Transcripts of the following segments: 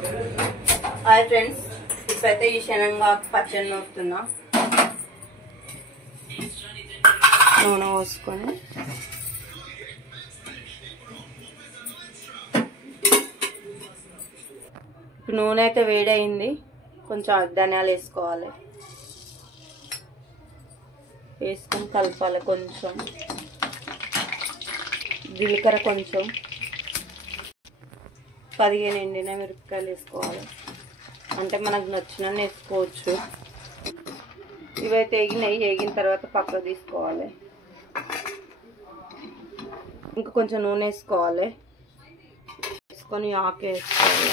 Hi friends, ఇప్పుడైతే ఈ శనగ పచ్చడి నూరుతున్నా. నూనె పోసుకొని ఇప్పుడు నూనె అయితే వేడయింది. కొంచెం ధనియాలు వేసుకోవాలి, వేసుకొని కలపాలి. కొంచెం జీలకర్ర, కొంచెం 15 ఎండిన మిరపకాయలు వేసుకోవాలి. అంటే మనకు నచ్చినన్ని వేసుకోవచ్చు. ఇవైతే వేగినాయి. వేగిన తర్వాత పక్కకు తీసుకోవాలి. ఇంకా కొంచెం నూనె వేసుకోవాలి. వేసుకొని ఆకు వేసుకోవాలి.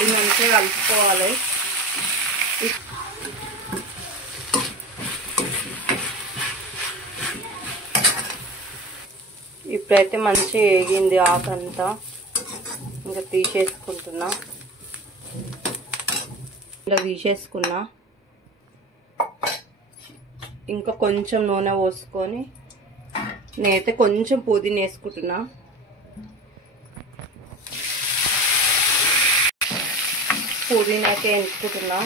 ఇది మంచిగా కలుపుకోవాలి. ఇప్పుడైతే మంచిగా వేగింది ఆకంతా. ఇంకా తీసేసుకుంటున్నా. ఇలా తీసేసుకున్నా. ఇంకా కొంచెం నూనె పోసుకొని నేనైతే కొంచెం పుదీనా వేసుకుంటున్నా. పుదీనా అయితే వేసుకుంటున్నా.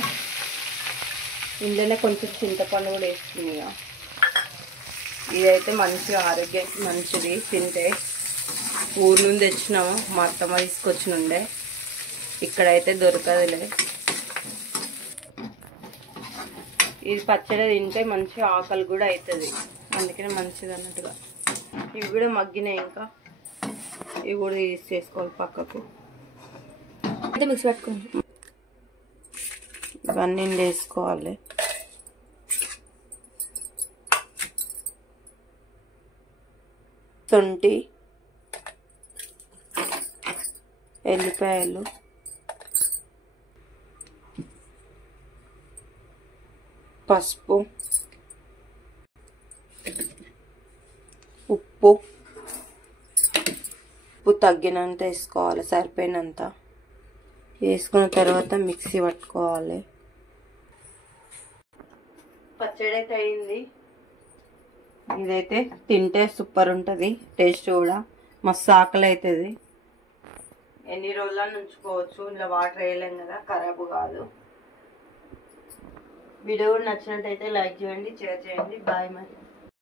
ఇందులోనే కొంచెం చింతపండు కూడా వేసుకున్నా. ఇదైతే మంచిగా ఆరోగ్యానికి మంచిది. తింటే ఊరు నుండి తెచ్చినాము, మా అత్తమ్మ తీసుకొచ్చినుండే. ఇక్కడైతే దొరకదులే. ఇది పచ్చడి తింటే మంచిగా ఆకలి కూడా అవుతుంది. అందుకనే మంచిది అన్నట్టుగా. ఇవి కూడా మగ్గినాయి. ఇంకా ఇవి కూడా తీసేసుకోవాలి పక్కకు. అయితే మిక్స్ పెట్టుకోండి. ఇవన్నీ వేసుకోవాలి. శొంఠి, ఎల్లిపాయలు, పసుపు, ఉప్పు తగ్గినంత వేసుకోవాలి, సరిపోయినంత వేసుకున్న తర్వాత మిక్సీ పట్టుకోవాలి. పచ్చడి అయితే అయింది. ఇదైతే తింటే సూపర్ ఉంటుంది. టేస్ట్ కూడా మస్తు ఆకలి అవుతుంది. ఎన్ని రోజులను ఉంచుకోవచ్చు. ఇలా వాటర్ వేయలేం కదా, ఖరాబు కాదు. వీడియో కూడా నచ్చినట్టయితే లైక్ చేయండి, షేర్ చేయండి. బాయ్ మరి.